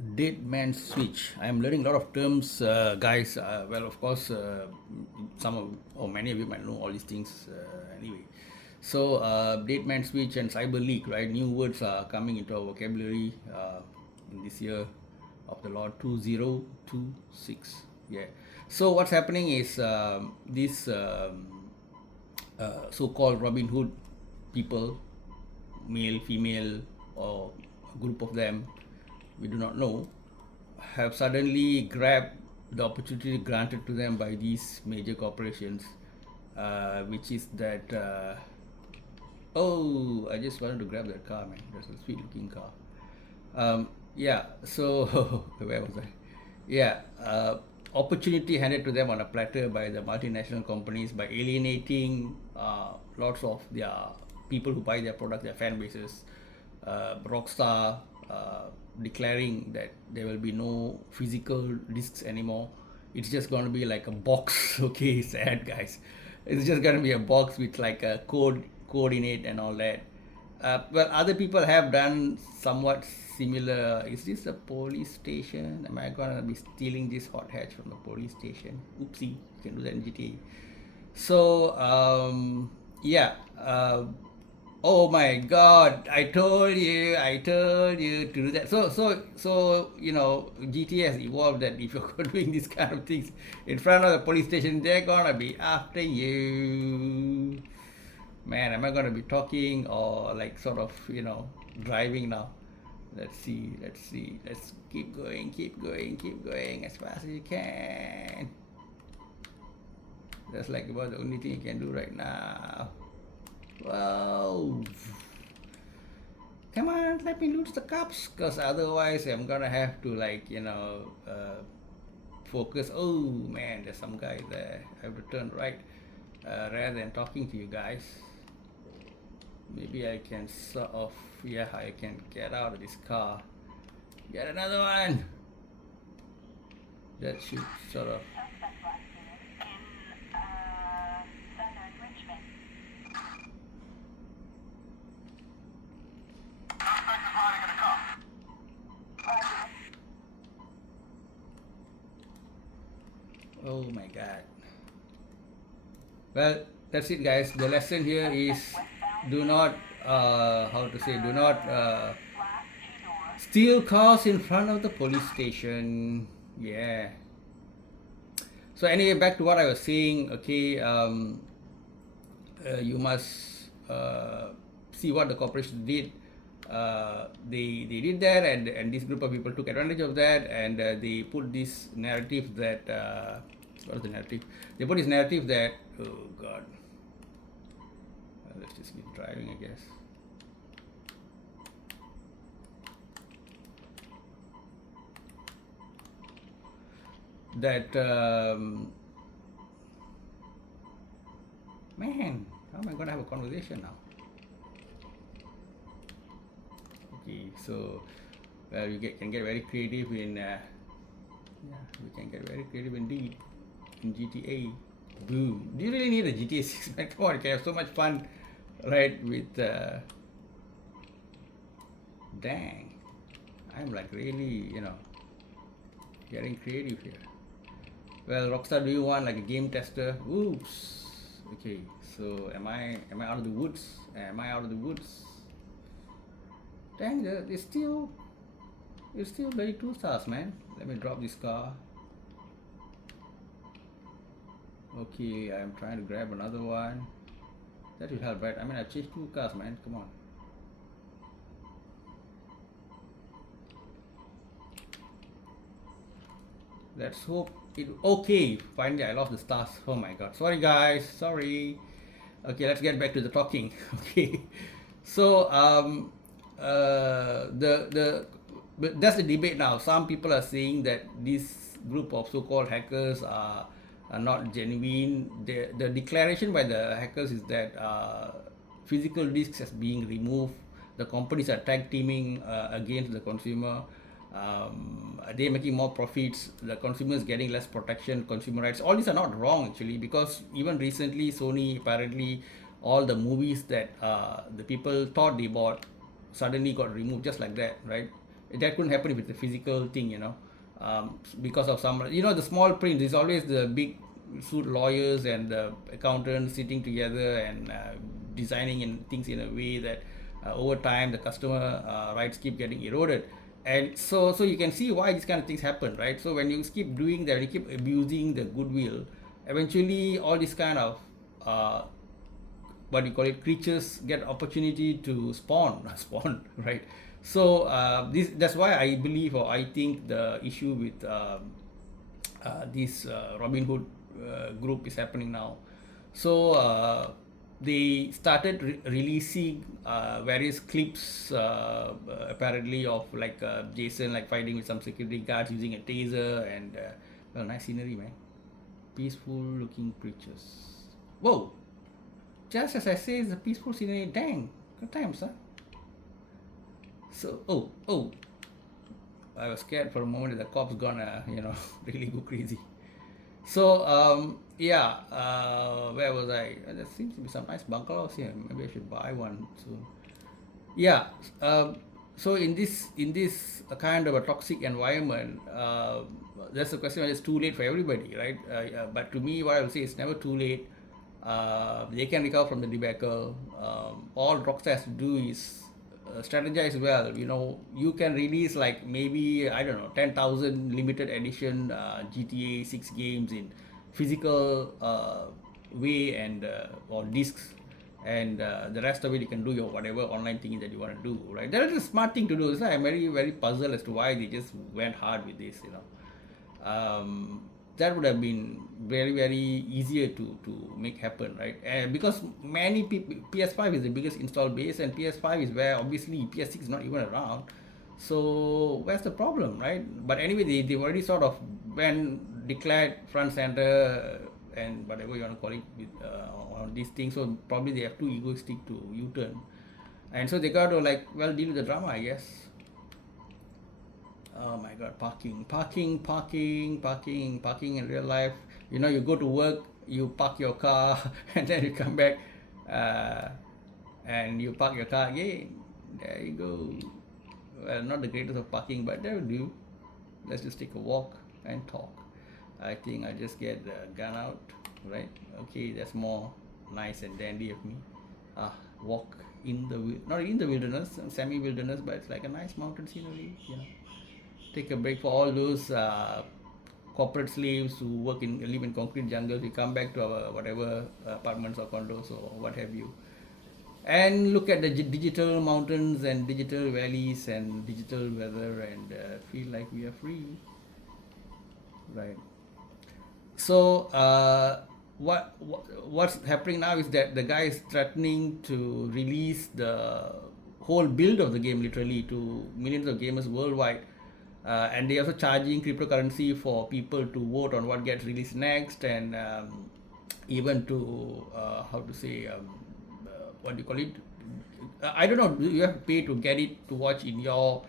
Dead man switch. I am learning a lot of terms, guys. Well, of course, some of or many of you might know all these things anyway. So, dead man switch and cyberleek, right? New words are coming into our vocabulary in this year of the Lord 2026. Yeah. So, what's happening is these so-called Robin Hood people, male, female, or a group of them, we do not know, have suddenly grabbed the opportunity granted to them by these major corporations, which is that, oh, I just wanted to grab that car, man. That's a sweet looking car. Yeah, so where was I? Yeah, opportunity handed to them on a platter by the multinational companies by alienating lots of their people who buy their products, their fan bases. Rockstar declaring that there will be no physical discs anymore. It's just going to be like a box. Okay, sad guys. It's just going to be a box with like a code in it and all that. Well, other people have done somewhat similar. Is this a police station? Am I gonna be stealing this hot hatch from the police station? Oopsie, you can do that in GTA. So, yeah. Oh my God! I told you to do that. So GTA has evolved that if you're doing these kind of things in front of the police station, they're gonna be after you. Man, am I gonna be talking or like sort of driving now? Let's see. Let's keep going as fast as you can. That's like about the only thing you can do right now. Whoa. Come on, let me lose the cops, because otherwise I'm gonna have to focus. Oh man, there's some guy there. I have to turn right rather than talking to you guys. Maybe I can sort of, yeah, I can get out of this car. Get another one. That should sort of. Oh my God. Well, that's it, guys. The lesson here is do not, do not steal cars in front of the police station. Yeah. So anyway, back to what I was saying. Okay, you must see what the corporation did. They did that, and this group of people took advantage of that, and they put this narrative that what is the narrative? They put this narrative that, oh God, let's just keep driving, I guess. That man, how am I gonna have a conversation now? Okay, so you can get very creative in yeah, we can get very creative indeed in GTA. Boom. Do you really need a GTA 6? Man, come on, you can have so much fun, right? With dang, I'm like really, getting creative here. Well, Rockstar, do you want like a game tester? Oops. Okay, so am I out of the woods? Am I out of the woods? Dang, it's still very 2 stars, man. Let me drop this car. Okay, I'm trying to grab another one. That will help, right? I mean, I changed 2 cars, man. Come on. Let's hope it. Okay, finally I lost the stars. Oh my God. Sorry, guys. Sorry. Okay, let's get back to the talking. Okay, so but that's the debate now. Some people are saying that this group of so-called hackers are not genuine. The declaration by the hackers is that physical discs is being removed. The companies are tag teaming against the consumer. They're making more profits. The consumers getting less protection, consumer rights. All these are not wrong actually, because even recently Sony apparently all the movies that the people thought they bought suddenly got removed just like that, right? That couldn't happen if it's a physical thing, because of some, the small print. There's always the big suit lawyers and the accountants sitting together and designing in things in a way that over time the customer rights keep getting eroded. And so you can see why these kind of things happen, right? So when you keep doing that, you keep abusing the goodwill, eventually all this kind of uh, what you call it, creatures get opportunity to spawn, right? So that's why I believe, or I think, the issue with this Robin Hood group is happening now. So they started releasing various clips, apparently, of like Jason like fighting with some security guards using a taser, and well, nice scenery, man. Peaceful looking creatures. Whoa! Just as I say, it's a peaceful scenery. Dang, good times, huh? So, oh, I was scared for a moment that the cops gonna, really go crazy. So, yeah, where was I? There seems to be some nice bungalows here. Maybe I should buy one soon. Yeah. So in this kind of a toxic environment, that's the question whether it's too late for everybody, right? But to me, what I will say is never too late. They can recover from the debacle. All Rockstar has to do is strategize well. You can release like maybe, I don't know, 10,000 limited edition GTA 6 games in physical way, and or discs, and the rest of it you can do your whatever online thing that you want to do, right? That is a smart thing to do. So I'm very very puzzled as to why they just went hard with this. That would have been very very easier to make happen, right? And because many people, PS5 is the biggest install base, and PS5 is where obviously PS6 is not even around. So where's the problem, right? But anyway, they've already sort of been declared front center, and whatever you want to call it, with on these things. So probably they have too egoistic to U-turn, and so they got to like, well, deal with the drama, I guess. Oh my God, parking in real life. You go to work, you park your car, and then you come back, uh, and you park your car again. There you go. Well, not the greatest of parking, but that will do. Let's just take a walk and talk. I think I just get the gun out, right? Okay, that's more nice and dandy of me. Walk in the not in the wilderness, semi-wilderness, but it's like a nice mountain scenery. Take a break for all those corporate slaves who live in concrete jungles. We come back to our whatever apartments or condos or what have you, and look at the digital mountains and digital valleys and digital weather, and feel like we are free, right? So what's happening now is that the guy is threatening to release the whole build of the game literally to millions of gamers worldwide, and they're also charging cryptocurrency for people to vote on what gets released next, and even to how to say, what do you call it? I don't know. You have to pay to get it to watch in your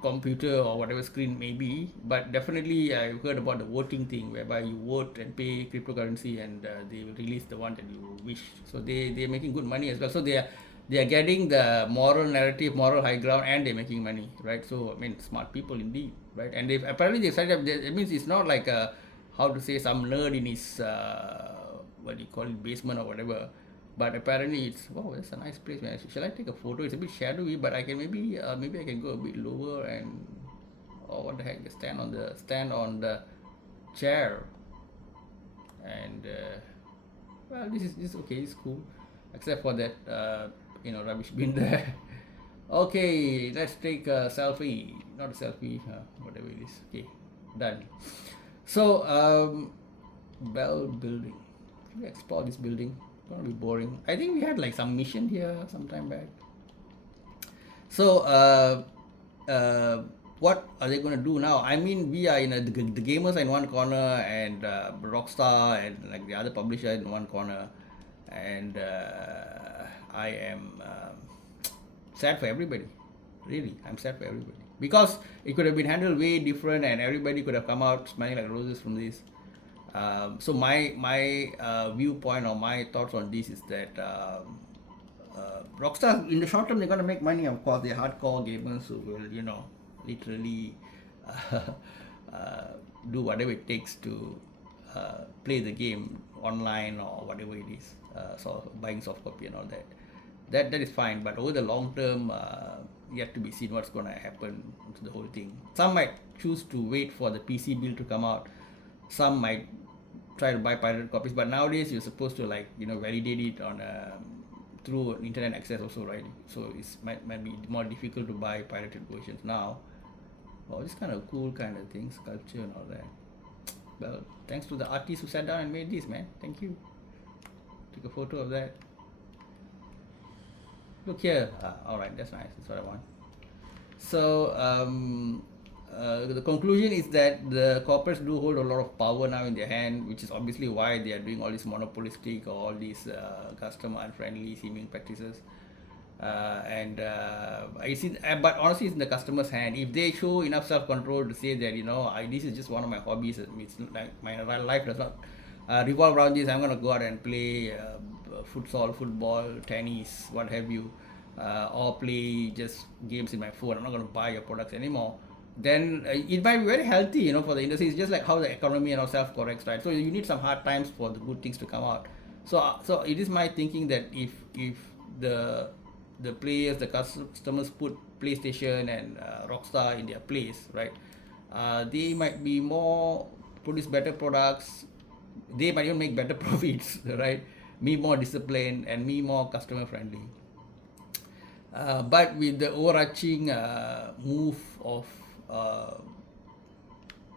computer or whatever screen may be. But definitely, I've heard about the voting thing, whereby you vote and pay cryptocurrency, and they will release the one that you wish. So they're making good money as well. So they are getting the moral narrative, moral high ground, and they're making money, right? So I mean, smart people indeed, right? And they've apparently they decided that it means it's not like a, how to say, some nerd in his what do you call it, basement or whatever. But apparently it's, wow, that's a nice place, man. Shall I take a photo? It's a bit shadowy, but I can maybe I can go a bit lower, and oh, what the heck, stand on the chair, and well, this is okay, it's cool, except for that rubbish bin there. Okay, let's take a selfie, not a selfie, whatever it is. Okay, done. So Bell building. Can we explore this building? Gonna be boring. I think we had like some mission here some time back. So what are they gonna do now? I mean, we are the gamers are in one corner, and Rockstar and like the other publisher in one corner, and I am sad for everybody. Really, I'm sad for everybody because it could have been handled way different, and everybody could have come out smelling like roses from this. So my viewpoint or my thoughts on this is that Rockstar in the short term they're gonna make money. Of course, they're hardcore gamers who will literally uh, uh, do whatever it takes to play the game online or whatever it is. So buying soft copy and all that. That is fine, but over the long term, yet to be seen what's gonna happen to the whole thing. Some might choose to wait for the PC build to come out. Some might try to buy pirated copies, but nowadays you're supposed to validate it on through internet access also, right? So it's might be more difficult to buy pirated versions now. Oh, this kind of cool kind of things, sculpture and all that. Well, thanks to the artist who sat down and made this, man. Thank you. Took a photo of that. Look here. All right, that's nice. That's what I want. So the conclusion is that the corporates do hold a lot of power now in their hand, which is obviously why they are doing all these monopolistic or all these customer unfriendly seeming practices. And I see, but honestly, it's in the customer's hand. If they show enough self-control to say that this is just one of my hobbies. It's like my life does not revolve around this. I'm gonna go out and play futsal, football, tennis, what have you, or play just games in my phone. I'm not gonna buy your products anymore. Then it might be very healthy, for the industry. It's just like how the economy and all self-corrects, right? So you need some hard times for the good things to come out. So it is my thinking that if the players, the customers put PlayStation and Rockstar in their place, right? They might be more produce better products. They might even make better profits, right? Me more disciplined and me more customer friendly. But with the overarching move of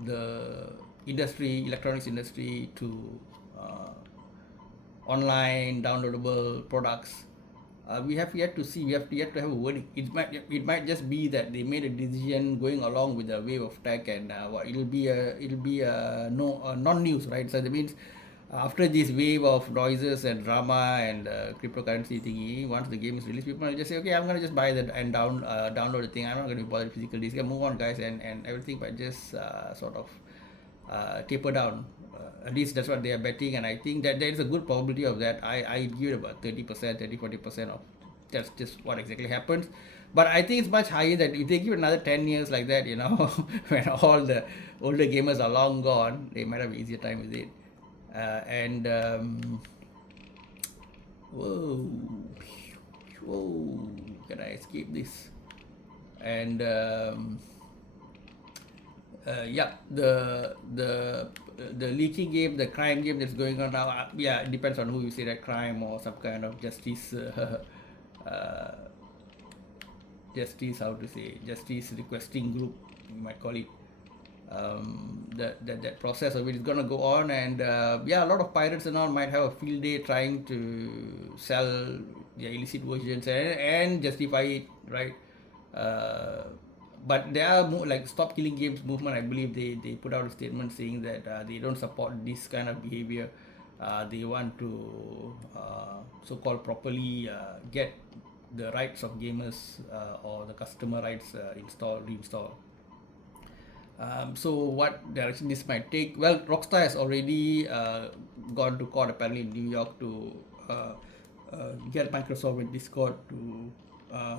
the electronics industry to online downloadable products, we have yet to see. We have yet to have a verdict. It might just be that they made a decision going along with the wave of tech, and it'll be a non-news, right? So that means after this wave of noises and drama and cryptocurrency thingy, once the game is released, people will just say, okay, I'm gonna just buy that and download the thing. I'm not gonna be bothered physical disc. Move on, guys, and everything, but just sort of taper down. At least that's what they are betting, and I think that there is a good probability of that. I give it about 30%, 40% of that's just what exactly happens. But I think it's much higher that if they give another 10 years like that, when all the older gamers are long gone, they might have an easier time with it. And whoa, can I escape this? And yeah, the leaking game, the crime game that's going on now. Yeah, it depends on who you say, that crime or some kind of justice. Justice requesting group, you might call it. That process of it is gonna go on, and yeah, a lot of pirates and all might have a field day trying to sell their illicit versions and justify it, right? But there are like Stop Killing Games movement. I believe they put out a statement saying that they don't support this kind of behavior. They want to so-called properly get the rights of gamers or the customer rights reinstalled. So what direction this might take? Well, Rockstar has already gone to court apparently in New York to get Microsoft and Discord to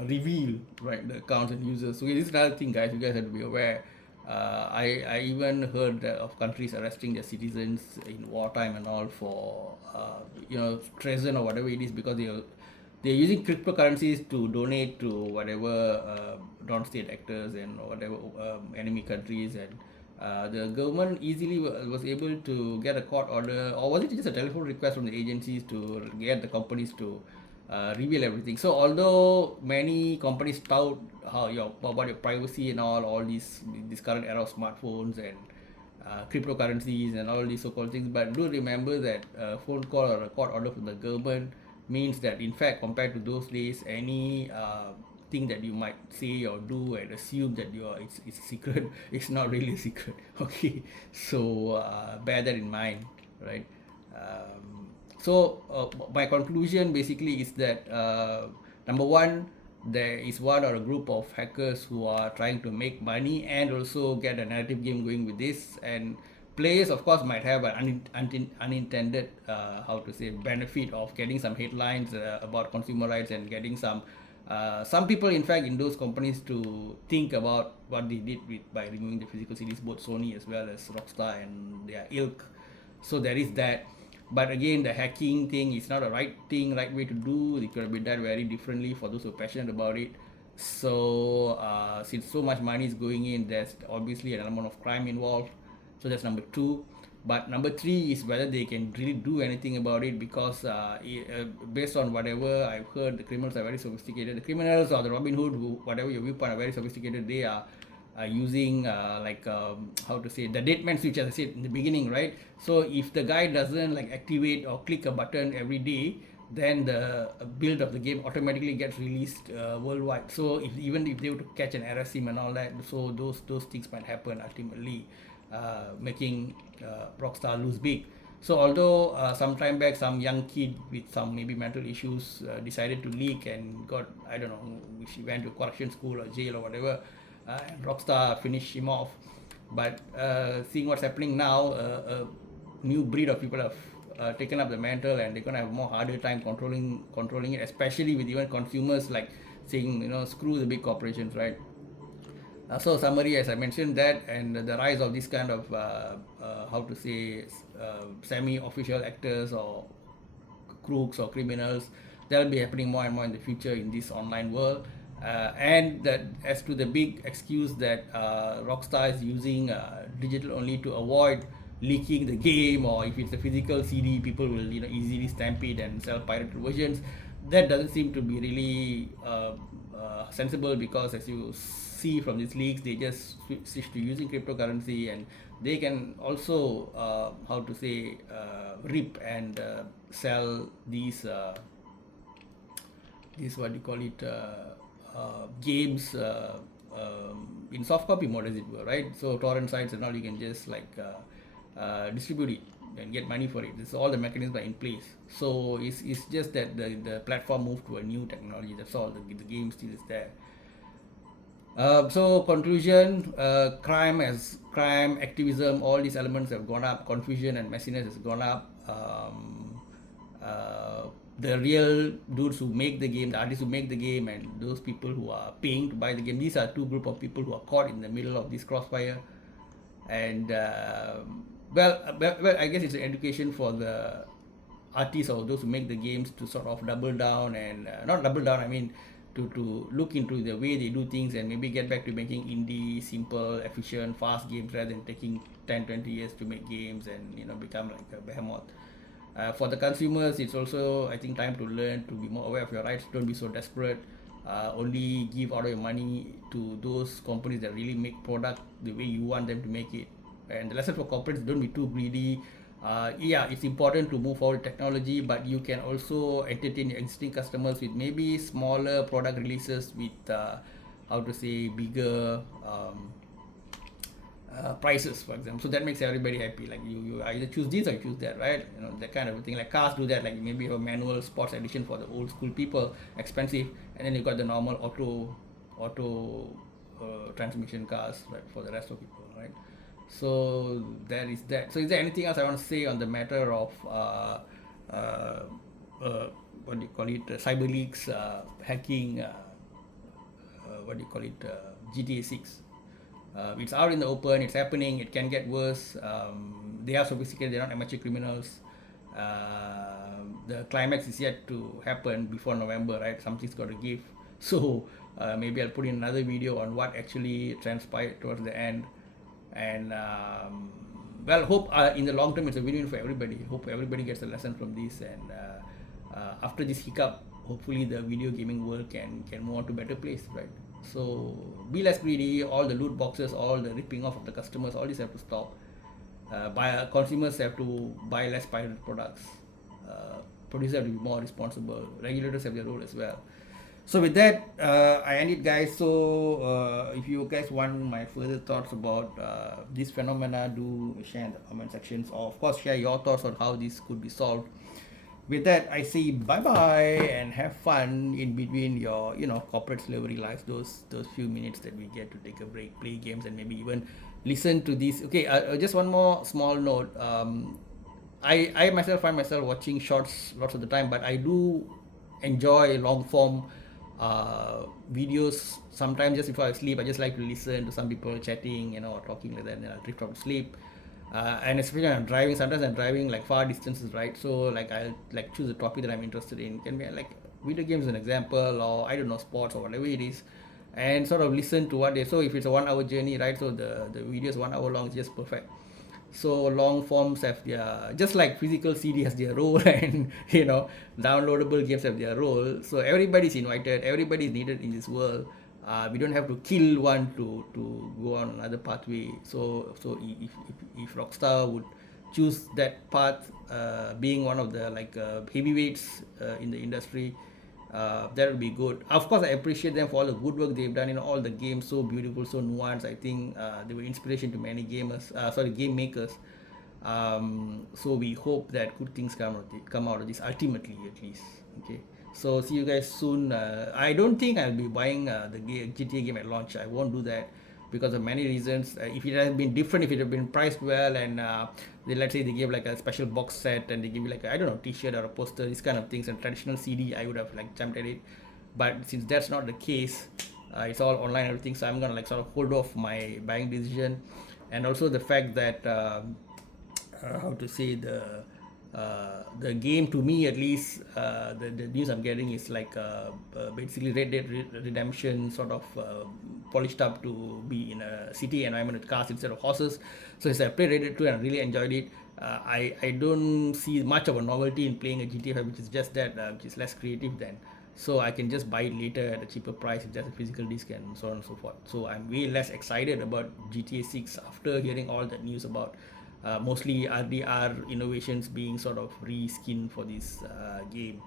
reveal, right, the accounts and users. So this is another thing, guys. You guys have to be aware. I even heard of countries arresting their citizens in wartime and all for treason or whatever it is, because they're using cryptocurrencies to donate to whatever non-state actors and whatever enemy countries, and the government easily was able to get a court order, or was it just a telephone request from the agencies to get the companies to reveal everything. So although many companies tout about your privacy and all this current era of smartphones and cryptocurrencies and all these so-called things, but do remember that a phone call or a court order from the government means that in fact, compared to those days, any thing that you might say or do and assume that it's secret, it's not really a secret. Okay, so bear that in mind, right? So my conclusion basically is that number one, there is one or a group of hackers who are trying to make money and also get a narrative game going with this, and players, of course, might have an unintended, how to say, benefit of getting some headlines about consumer rights and getting some people, in fact, in those companies to think about what they did by removing the physical CDs, both Sony as well as Rockstar and their ilk. So there is that. But again, the hacking thing is not a right way to do. It could have been done very differently for those who are passionate about it. So since so much money is going in, there's obviously an element of crime involved. So that's number two. But number three is whether they can really do anything about it, because based on whatever I've heard, the criminals are very sophisticated. The criminals or the Robin Hood, who, whatever your viewpoint, are very sophisticated. They are using how to say, the dead man switch, as I said in the beginning, right? So if the guy doesn't like activate or click a button every day, then the build of the game automatically gets released worldwide. So even if they were to catch an error sim and all that, so those things might happen ultimately, making Rockstar lose big. So although some time back some young kid with some maybe mental issues decided to leak and got, I don't know, she went to correction school or jail or whatever, and Rockstar finished him off. But seeing what's happening now, a new breed of people have taken up the mantle, and they're gonna have more harder time controlling it, especially with even consumers like saying, screw the big corporations, right? So summary, as I mentioned, that and the rise of this kind of how to say, semi-official actors or crooks or criminals, that will be happening more and more in the future in this online world. And that, as to the big excuse that Rockstar is using digital only to avoid leaking the game, or if it's a physical CD, people will easily stamp it and sell pirated versions. That doesn't seem to be really sensible, because as you see from these leaks, they just switch to using cryptocurrency, and they can also how to say, rip and sell these what do you call it, games in soft copy mode, as it were, right? So torrent sites and all, you can just like distribute it and get money for it. This all the mechanisms are in place. So it's just that the platform moved to a new technology. That's all. The game still is there. So conclusion, crime, activism, all these elements have gone up. Confusion and messiness has gone up. The real dudes who make the game, the artists who make the game, and those people who are paying to buy the game, these are two group of people who are caught in the middle of this crossfire. And well, I guess it's an education for the artists or those who make the games to sort of double down, and not double down, I mean to look into the way they do things, and maybe get back to making indie, simple, efficient, fast games, rather than taking 10-20 years to make games and become like a behemoth. For the consumers, it's also, I think, time to learn to be more aware of your rights. Don't be so desperate. Only give out of your money to those companies that really make product the way you want them to make it. And the lesson for corporates: don't be too greedy. Yeah, it's important to move forward technology, but you can also entertain your existing customers with maybe smaller product releases with how to say, bigger prices, for example. So that makes everybody happy. Like you either choose this or you choose that, right? That kind of thing. Like cars do that. Like maybe a manual sports edition for the old school people, expensive, and then you got the normal auto transmission cars, right, for the rest of people, right? So there is that. So is there anything else I want to say on the matter of what do you call it, Cyberleaks, hacking, what do you call it, GTA6? It's out in the open, it's happening, it can get worse. They are sophisticated, they're not amateur criminals. The climax is yet to happen before November, right? Something's got to give. So maybe I'll put in another video on what actually transpired towards the end. And well, hope in the long term it's a win-win for everybody. Hope everybody gets a lesson from this, and after this hiccup, hopefully the video gaming world can move on to a better place, right? So be less greedy. All the loot boxes, all the ripping off of the customers, all this have to stop. Consumers have to buy less pirated products. Producers have to be more responsible. Regulators have their role as well. So with that, I end it, guys. So if you guys want my further thoughts about this phenomena, do share in the comment sections, or of course share your thoughts on how this could be solved. With that, I say bye bye and have fun in between your corporate slavery lives. Those few minutes that we get to take a break, play games, and maybe even listen to these. Okay, just one more small note. I myself find myself watching shorts lots of the time, but I do enjoy long form videos. Sometimes just before I sleep, I just like to listen to some people chatting, or talking like that, and then I'll drift off to sleep. And especially when I'm driving, sometimes I'm driving like far distances, right? So like I'll like choose a topic that I'm interested in. Can be like video games, an example, or I don't know, sports or whatever it is, and sort of listen to what they. So if it's a 1 hour journey, right? So the video is 1 hour long, it's just perfect. So long forms have their, just like physical CD has their role, and downloadable games have their role. So everybody's invited, everybody's needed in this world. We don't have to kill one to go on another pathway. So if Rockstar would choose that path, being one of the like heavyweights in the industry, that would be good. Of course, I appreciate them for all the good work they've done. All the games so beautiful, so nuanced. I think they were inspiration to many gamers. Sorry, game makers. So we hope that good things come out of this ultimately, at least. Okay. So see you guys soon. I don't think I'll be buying the GTA game at launch. I won't do that because of many reasons. If it had been different, if it had been priced well, and let's say they gave like a special box set, and they give you like, I don't know, T-shirt or a poster, these kind of things, and traditional CD, I would have like jumped at it. But since that's not the case, it's all online and everything. So I'm gonna like sort of hold off my buying decision, and also the fact that how to say, the game, to me at least, the news I'm getting is like basically Red Dead Redemption sort of polished up to be in a city environment with cars instead of horses. So I played Red Dead 2 and I really enjoyed it. I don't see much of a novelty in playing a GTA 5, which is just that, which is less creative than. So I can just buy it later at a cheaper price if there's a physical disc and so on and so forth. So I'm way less excited about GTA 6 after hearing all that news about mostly RDR innovations being sort of reskinned for this game.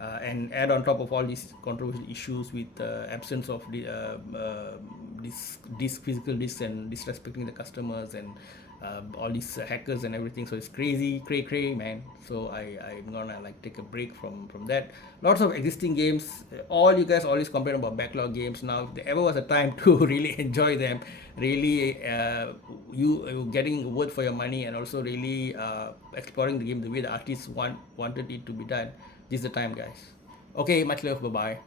And add on top of all these controversial issues with absence of the physical disc, and disrespecting the customers, and all these hackers and everything. So it's cray man. So I'm gonna like take a break from that. Lots of existing games. All you guys always complain about backlog games. Now if there ever was a time to really enjoy them, really you getting worth for your money, and also really exploring the game the way the artists wanted it to be done, this is the time, guys. Okay, much love, bye bye.